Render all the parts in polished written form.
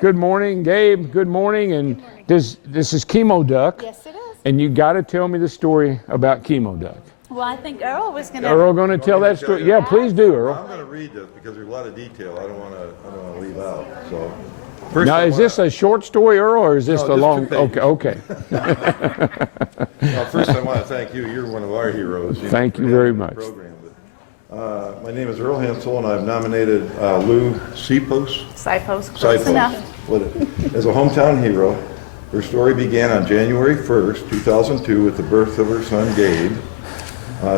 Good morning, Gabe. Good morning. And this is Chemo Duck. Yes, it is. And you got to tell me the story about Chemo Duck. Well, I think Earl was going to. Earl going to tell that story? Yeah, please do, Earl. I'm going to read this because there's a lot of detail I don't want to leave out. So, first Now, is this a short story, Earl, or is this No, a just long? 2 pages. Okay. Well, first I want to thank you. You're one of our heroes. Thank for you very having the much. program. My name is Earl Hensel, and I've nominated Lou Sipos. Sipos, close enough. As a hometown hero. Her story began on January 1st, 2002, with the birth of her son, Gabe.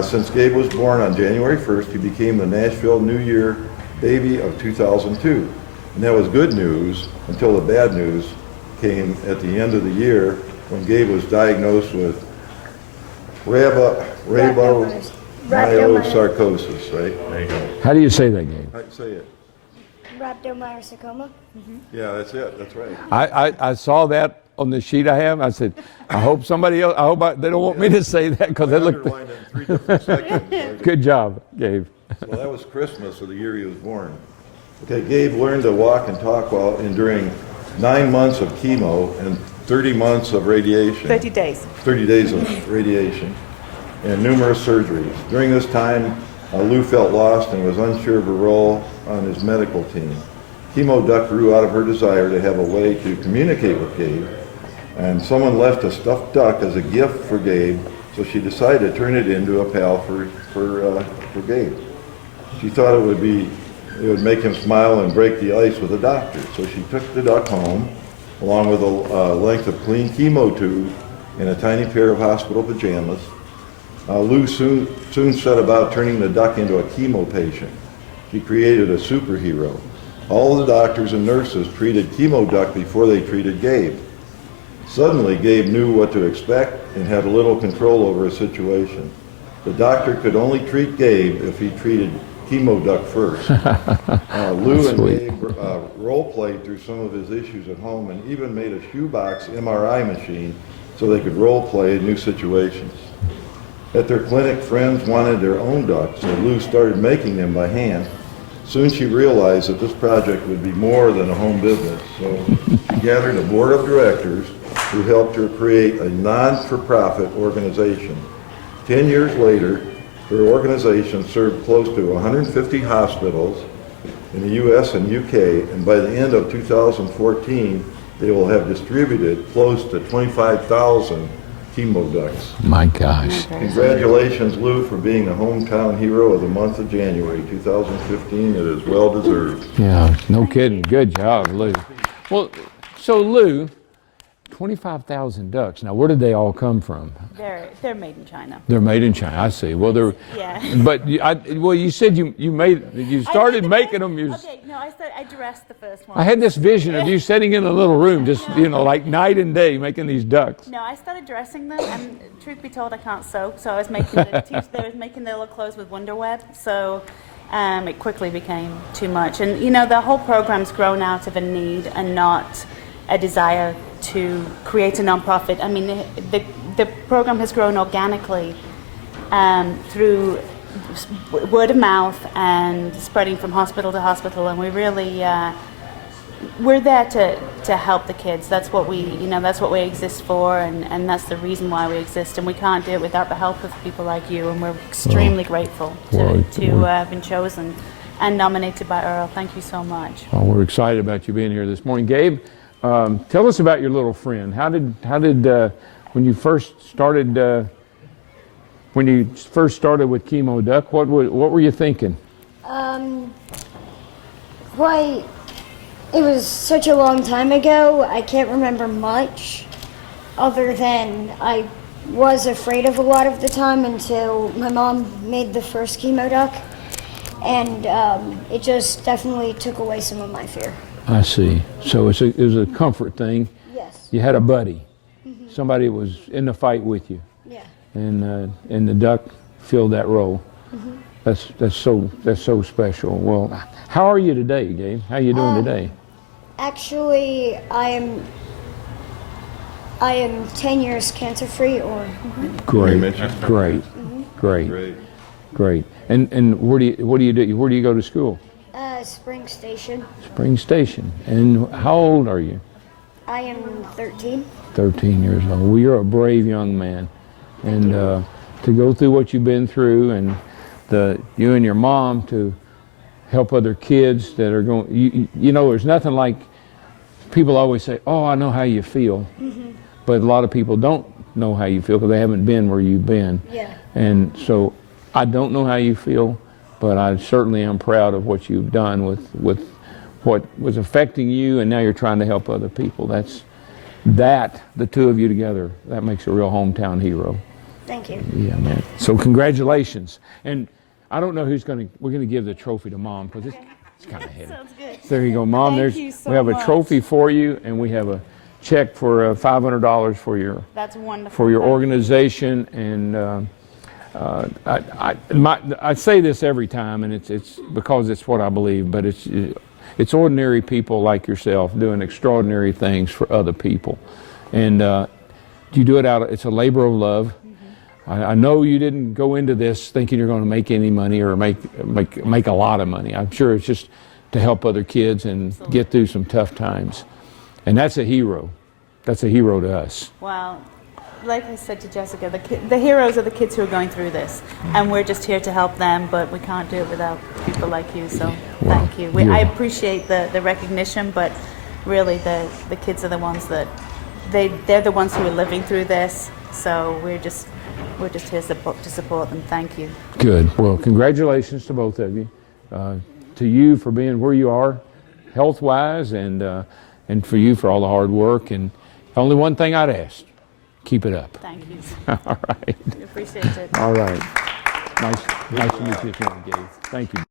Since Gabe was born on January 1st, he became the Nashville New Year baby of 2002. And that was good news until the bad news came at the end of the year when Gabe was diagnosed with rhabdomyosarcosis, right? There you go. How do you say that, Gabe? I say it. Rhabdomyosarcoma. Yeah, that's it. That's right. I saw that on the sheet I have. I said, I hope somebody else, they don't want me to say that because I it looked. underlined it in 3 different sections. Good job, Gabe. Well, that was Christmas of the year he was born. Okay, Gabe learned to walk and talk while enduring 9 months of chemo and 30 months of radiation. 30 days. 30 days of radiation and numerous surgeries. During this time, Lou felt lost and was unsure of her role on his medical team. Chemo Duck grew out of her desire to have a way to communicate with Gabe, and someone left a stuffed duck as a gift for Gabe, so she decided to turn it into a pal for Gabe. She thought it would make him smile and break the ice with a doctor, so she took the duck home, along with a length of clean chemo tube and a tiny pair of hospital pajamas. Lou soon set about turning the duck into a chemo patient. She created a superhero. All the doctors and nurses treated Chemo Duck before they treated Gabe. Suddenly, Gabe knew what to expect and had little control over a situation. The doctor could only treat Gabe if he treated Chemo Duck first. Lou and Gabe role-played through some of his issues at home and even made a shoebox MRI machine so they could role-play in new situations. At their clinic, friends wanted their own ducks, so Lou started making them by hand. Soon she realized that this project would be more than a home business, so she gathered a board of directors who helped her create a non-for-profit organization. 10 years later, her organization served close to 150 hospitals in the U.S. and U.K., and by the end of 2014, they will have distributed close to 25,000 Chemo Ducks. My gosh. Congratulations, Lou, for being the hometown hero of the month of January 2015. It is well deserved. Yeah, no kidding. Good job, Lou. Well, so Lou, 25,000 ducks. Now, where did they all come from? They're made in China. They're made in China. I see. Well, they're. Yeah. But you said you started making them. Okay, no, I dressed the first one. I had this vision of you sitting in a little room, just like night and day, making these ducks. No, I started dressing them, and truth be told, I can't sew, so I was making their little clothes with Wonder Web. So it quickly became too much, and the whole program's grown out of a need and not a desire to create a nonprofit. I mean, the program has grown organically through word of mouth and spreading from hospital to hospital, and we really we're there to help the kids. That's what that's what we exist for, and that's the reason why we exist. And we can't do it without the help of people like you. And we're extremely grateful to have been chosen and nominated by Earl. Thank you so much. Well, we're excited about you being here this morning, Gabe. Tell us about your little friend. How did when you first started with Chemo Duck? What were you thinking? It was such a long time ago, I can't remember much, other than I was afraid of a lot of the time until my mom made the first Chemo Duck, and it just definitely took away some of my fear. I see. So it was a comfort thing. Yes. You had a buddy, somebody was in the fight with you. Yeah. And the duck filled that role. That's so special. Well, how are you today, Gabe? How are you doing today? Actually, I am 10 years cancer-free, or Great. And where do you do? Where do you go to school? Spring Station. Spring Station. And how old are you? I am 13. 13 years old. Well, you're a brave young man. And to go through what you've been through, and you and your mom to help other kids that are going, you know, there's nothing like, people always say, oh, I know how you feel. But a lot of people don't know how you feel because they haven't been where you've been. Yeah. And so I don't know how you feel, but I certainly am proud of what you've done with what was affecting you, and now you're trying to help other people. The two of you together, that makes a real hometown hero. Thank you. Yeah, man. So congratulations. And I don't know we're going to give the trophy to Mom because it's kind of heavy. Sounds good. There you go, Mom. Thank you so we have a much. trophy for you, and we have a check for $500 for your That's wonderful. for your Thank you. organization. And I say this every time, and it's because it's what I believe, but it's ordinary people like yourself doing extraordinary things for other people. And you do it it's a labor of love. I know you didn't go into this thinking you're going to make any money or make a lot of money. I'm sure it's just to help other kids and get through some tough times. And that's a hero. That's a hero to us. Well, like I said to Jessica, the heroes are the kids who are going through this, and we're just here to help them, but we can't do it without people like you, so Well, thank you. you're- I appreciate the recognition, but really the kids are the ones that, they're the ones who are living through this, so we're just here to support them. Thank you. Good. Well, congratulations to both of you. To you for being where you are, health-wise, and for you for all the hard work. And only one thing I'd ask: keep it up. Thank you. All right. We appreciate it. All right. Nice to meet you, Gabe. Thank you.